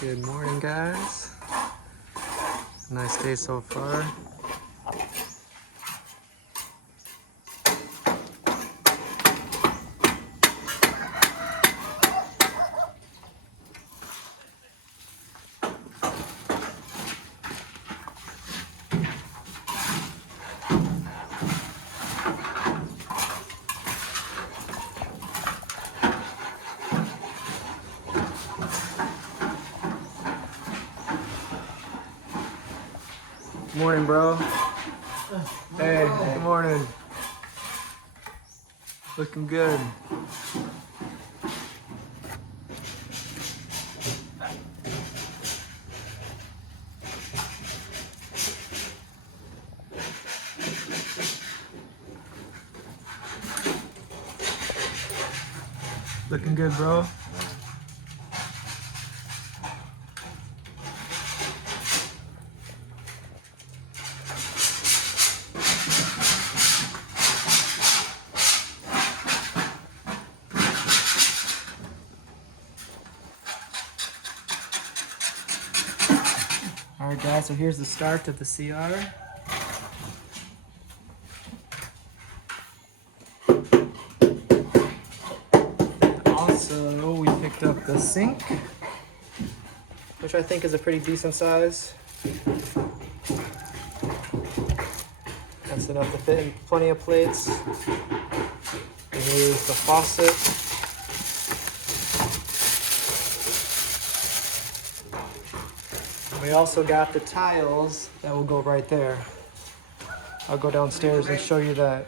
Good morning, guys. Nice day so far. Morning, bro. Hey, good morning. Looking good. Looking good, bro. Alright guys, so here's the start of the CR. Also, we picked up the sink, which I think is a pretty decent size. That's enough to fit in plenty of plates. And here's the faucet. We also got the tiles that will go right there. I'll go downstairs and show you that.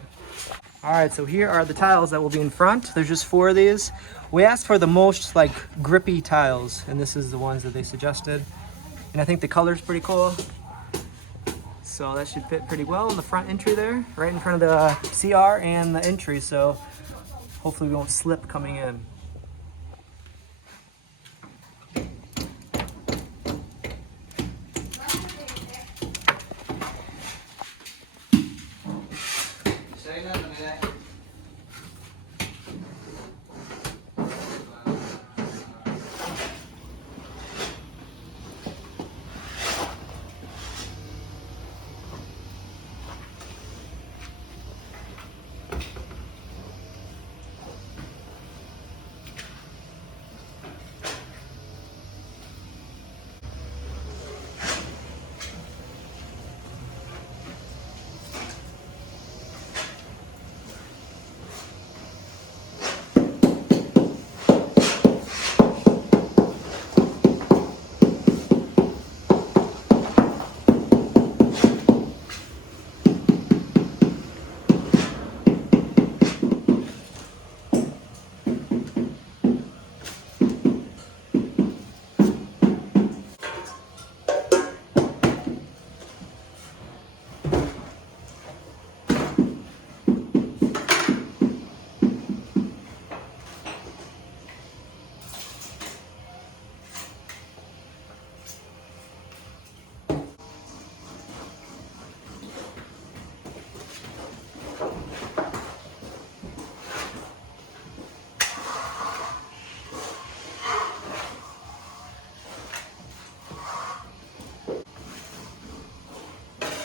All right, so here are the tiles that will be in front. There's just 4 of these. We asked for the most like grippy tiles, and this is the ones that they suggested. And I think the color's pretty cool. So that should fit pretty well in the front entry there, right in front of the CR and the entry. So hopefully we won't slip coming in.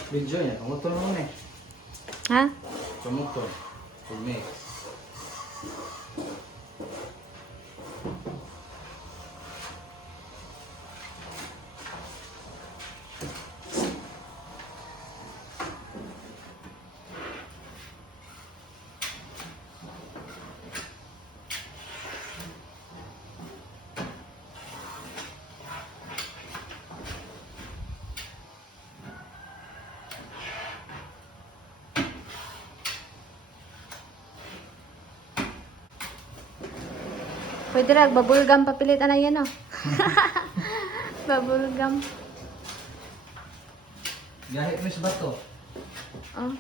Video niya, kamotor mo muna eh. Ha? Kamotor. Pumix. Pwede rin, babulgam papilitan na yan, oh. Babulgam. Gahit mo sa bato. Oh.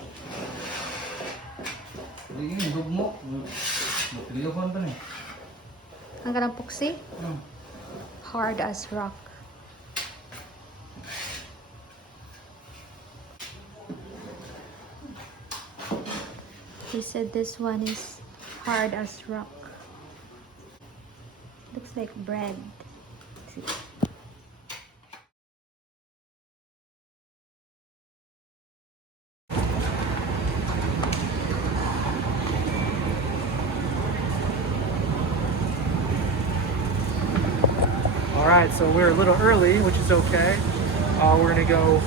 Hindi, gugmok. Magpililupan pa na eh. Ang ganang puksi? Hard as rock. He said this one is hard as rock. Looks like bread. See? All right, so we're a little early, which is okay. We're gonna go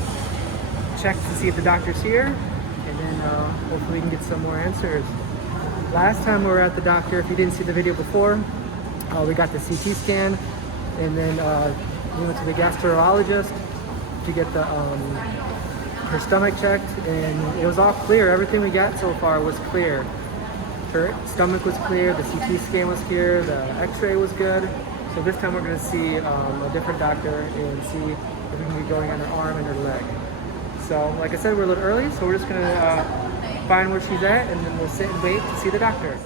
check to see if the doctor's here, and then hopefully we can get some more answers. Last time we were at the doctor, if you didn't see the video before, we got the CT scan, and then we went to the gastroenterologist to get the her stomach checked, and it was all clear. Everything we got so far was clear. Her stomach was clear, the CT scan was clear, the x-ray was good. So this time we're gonna see a different doctor and see if we can get going on her arm and her leg. So like I said, we're a little early, so we're just gonna find where she's at, and then we'll sit and wait to see the doctor.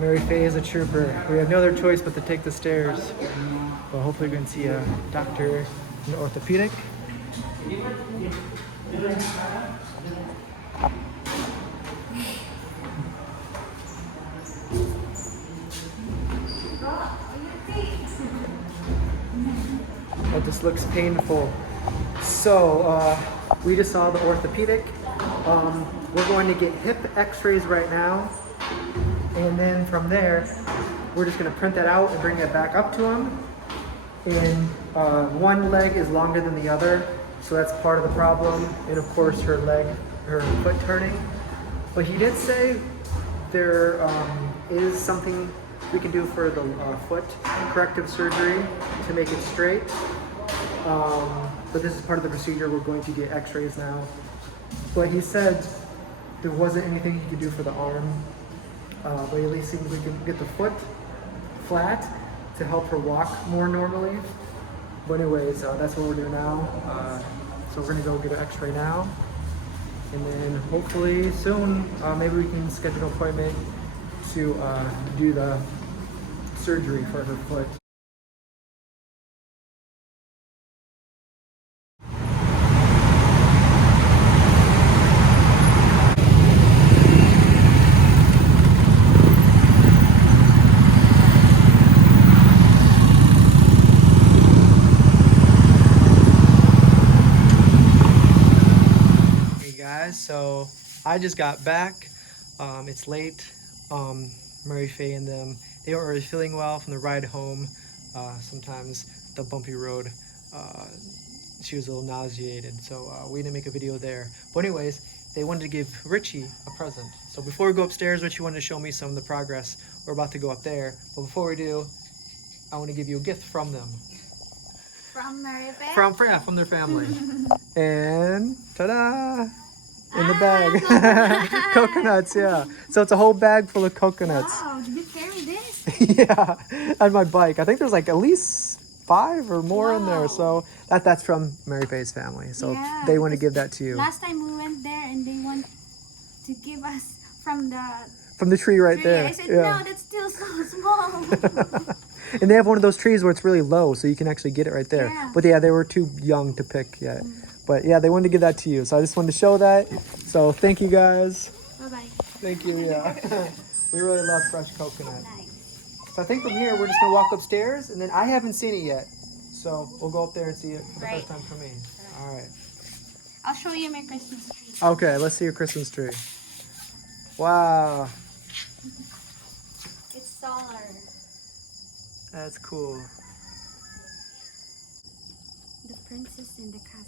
Mary Faye is a trooper. We have no other choice but to take the stairs. But hopefully we can see a doctor in orthopedic. Oh, this looks painful. So we just saw the orthopedic. We're going to get hip x-rays right now. And then from there, we're just gonna print that out and bring it back up to him. And one leg is longer than the other, so that's part of the problem. And of course, her foot turning. But he did say there is something we can do for the foot, corrective surgery to make it straight. But this is part of the procedure. We're going to get x-rays now. But he said there wasn't anything he could do for the arm. But at least we can get the foot flat to help her walk more normally. But anyways, that's what we're doing now. So we're gonna go get an x-ray now. And then hopefully soon, maybe we can schedule an appointment to do the surgery for her foot. So I just got back. It's late. Mary Faye and them, they weren't really feeling well from the ride home. Sometimes the bumpy road, she was a little nauseated, so we didn't make a video there. But anyways, they wanted to give Richie a present. So before we go upstairs, Richie wanted to show me some of the progress. We're about to go up there, but before we do, I want to give you a gift from them. From Mary Faye? From their family. And ta-da! In the bag. Coconuts, yeah. So it's a whole bag full of coconuts. Wow, did you carry this? Yeah, on my bike. I think there's like at least 5 or more in there. So that's from Mary Faye's family. So yeah, they want to give that to you. Last time we went there and they want to give us from the tree right there. I said, no, that's still so small. And they have one of those trees where it's really low, so you can actually get it right there. Yeah. But yeah, they were too young to pick yet. But yeah, they wanted to give that to you. So I just wanted to show that. So thank you guys. Bye-bye. Thank you, yeah. We really love fresh coconut. Nice. So I think from here, we're just gonna walk upstairs, and then I haven't seen it yet. So we'll go up there and see it for the first time for me. All right. I'll show you my Christmas tree. Okay, let's see your Christmas tree. Wow. It's solar. That's cool. The princess in the castle.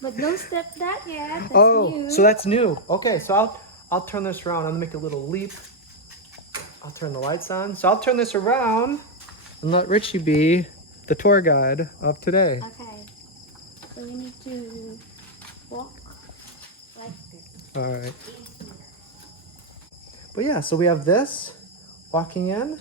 But don't step that yet. That's new. So that's new. Okay, so I'll turn this around. I'm gonna make a little leap. I'll turn the lights on. So I'll turn this around and let Richie be the tour guide of today. Okay. So we need to walk like this. All right. But yeah, so we have this walking in.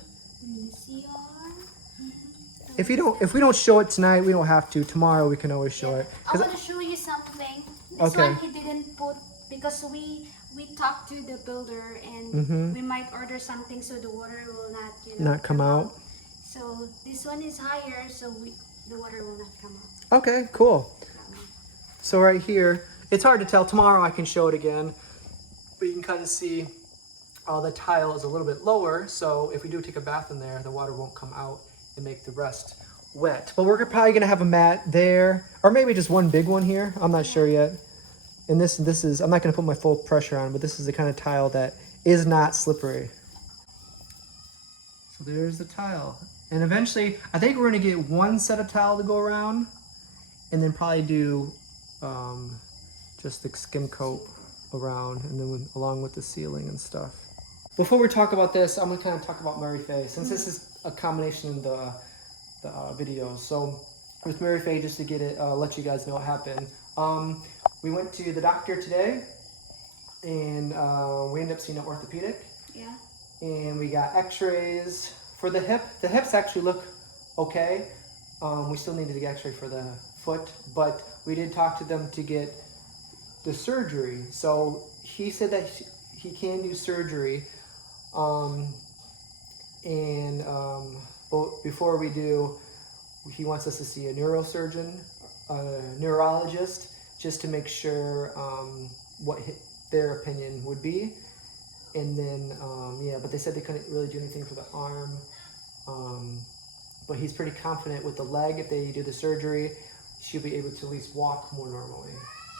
If we don't show it tonight, we don't have to. Tomorrow we can always show it. I want to show you something. This Okay. one he didn't put because we talked to the builder and we might order something so the water will not Not come out. So this one is higher, so the water will not come out. Okay, cool. So right here, it's hard to tell. Tomorrow I can show it again, but you can kind of see the tile is a little bit lower. So if we do take a bath in there, the water won't come out and make the rest wet. But we're probably gonna have a mat there, or maybe just one big one here. I'm not sure yet. And this is, I'm not going to put my full pressure on, but this is the kind of tile that is not slippery. So there's the tile. And eventually, I think we're going to get one set of tile to go around, and then probably do just the skim coat around, and then along with the ceiling and stuff. Before we talk about this, I'm going to kind of talk about Mary Faye, since this is a combination of the videos. So with Mary Faye, just to get it, let you guys know what happened. We went to the doctor today, and we ended up seeing an orthopedic. Yeah. And we got x-rays for the hip. The hips actually look okay. We still needed to get x-ray for the foot, but we did talk to them to get the surgery. So he said that he can do surgery. But before we do, he wants us to see a neurosurgeon, a neurologist, just to make sure what their opinion would be. And then, but they said they couldn't really do anything for the arm. But he's pretty confident with the leg. If they do the surgery, she'll be able to at least walk more normally.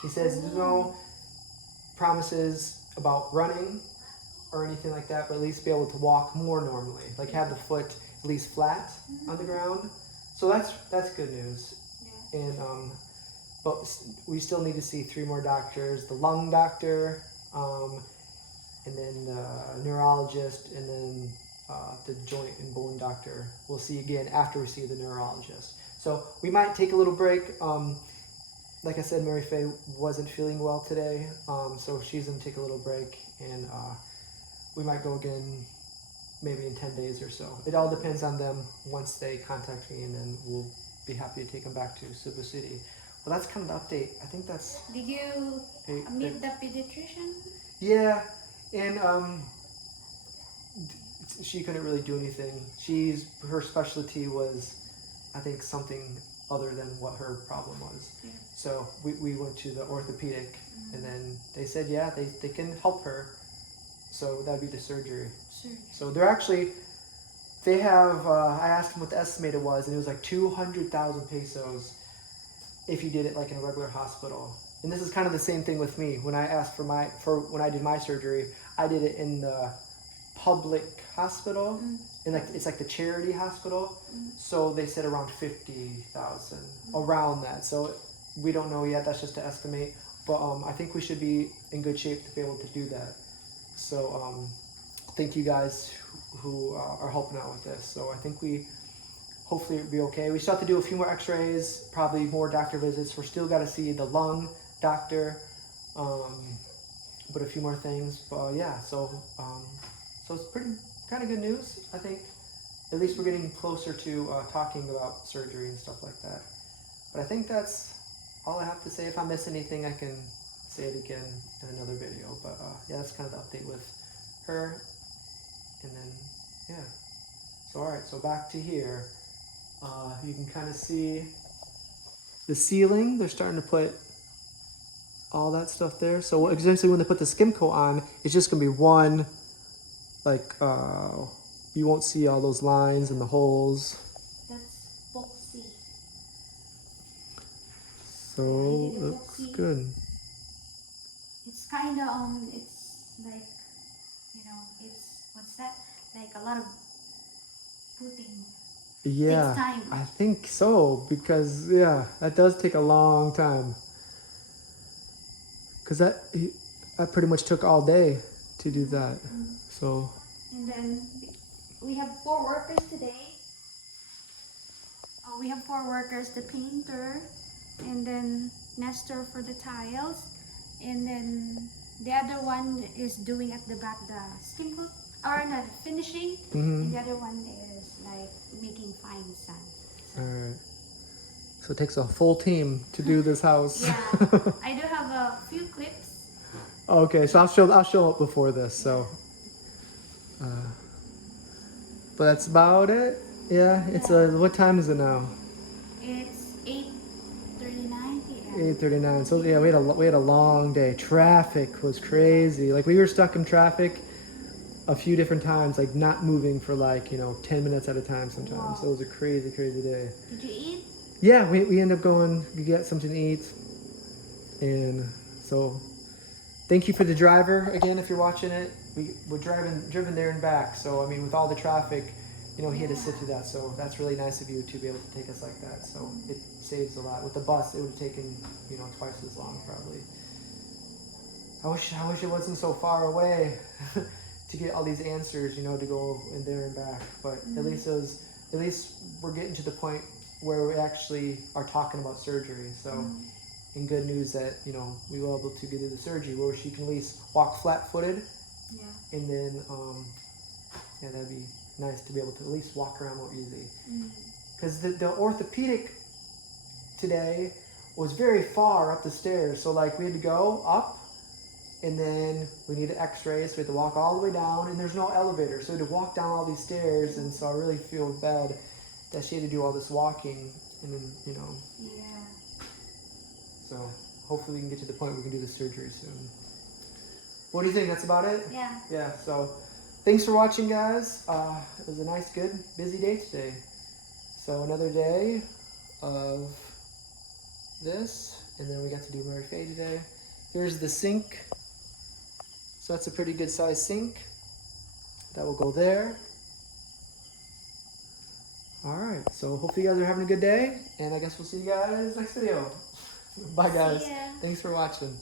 He says there's no promises about running or anything like that, but at least be able to walk more normally, like have the foot at least flat on the ground. So that's good news. Yeah. And but we still need to see 3 more doctors: the lung doctor, and then the neurologist, and then the joint and bone doctor. We'll see again after we see the neurologist. So we might take a little break. Like I said, Mary Faye wasn't feeling well today, so she's gonna take a little break, and we might go again maybe in 10 days or so. It all depends on them once they contact me, and then we'll be happy to take them back to Cebu City. Well, that's kind of the update. I think that's... Did you meet the pediatrician? Yeah, and she couldn't really do anything. Her specialty was, I think, something other than what her problem was. Yeah. So we went to the orthopedic, and then they said, yeah, they can help her. So that'd be the surgery. So they have, I asked them what the estimated was, and it was like 200,000 pesos if you did it like in a regular hospital. And this is kind of the same thing with me. When I asked for when I did my surgery, I did it in the public hospital, and it's like the charity hospital. So they said around 50,000, around that. So we don't know yet. That's just to estimate. But I think we should be in good shape to be able to do that. So thank you guys who are helping out with this. So I think hopefully it'll be okay. We still have to do a few more x-rays, probably more doctor visits. We're still got to see the lung doctor, but a few more things. But yeah, so it's pretty kind of good news, I think. At least we're getting closer to talking about surgery and stuff like that. But I think that's all I have to say. If I miss anything, I can say it again in another video. But yeah, that's kind of the update with her. And then, yeah. So all right, so back to here. You can kind of see the ceiling. They're starting to put all that stuff there. So essentially when they put the skim coat on, it's just going to be one, like, you won't see all those lines and the holes. That's boxy. So looks good. It's kind of, it's like, what's that? Like a lot of putting. Yeah, takes time. I think so, because yeah, that does take a long time. Because that pretty much took all day to do that. So. And then we have 4 workers today. We have 4 workers: the painter, and then Nestor for the tiles, and then the other one is doing at the back the skim coat, or the finishing, and the other one is like making fine sand. So. All right. So it takes a full team to do this house. Yeah, I do have a few clips. Okay, so I'll show up before this. So, but that's about it. Yeah, it's what time is it now? It's 8:39 p.m. 8:39. So yeah, we had a long day. Traffic was crazy. Like we were stuck in traffic a few different times, like not moving for 10 minutes at a time sometimes. Wow. So it was a crazy day. Did you eat? Yeah, we ended up going to get something to eat, and So thank you for the driver again if you're watching it. We're driven there and back. So I mean, with all the traffic, you know, he had to sit through that. So that's really nice of you to be able to take us like that. So it saves a lot. With the bus, it would have taken, you know, twice as long probably. I wish it wasn't so far away to get all these answers, you know, to go in there and back. But at least we're getting to the point where we actually are talking about surgery. So, and good news that, you know, we were able to get to the surgery where she can at least walk flat-footed. Yeah. And then, yeah, that'd be nice to be able to at least walk around more easy. Because the orthopedic today was very far up the stairs. So like we had to go up and then we needed x-rays. So we had to walk all the way down and there's no elevator. So we had to walk down all these stairs. And so I really feel bad that she had to do all this walking and then, you know. Yeah. So hopefully we can get to the point where we can do the surgery soon. What do you think? That's about it? Yeah. Yeah, so thanks for watching, guys. It was a nice, good, busy day today. So another day of this, and then we got to do Mary Faye today. Here's the sink. So that's a pretty good size sink. That will go there. Alright, so hopefully you guys are having a good day, and I guess we'll see you guys next video. Bye, guys. See ya. Thanks for watching.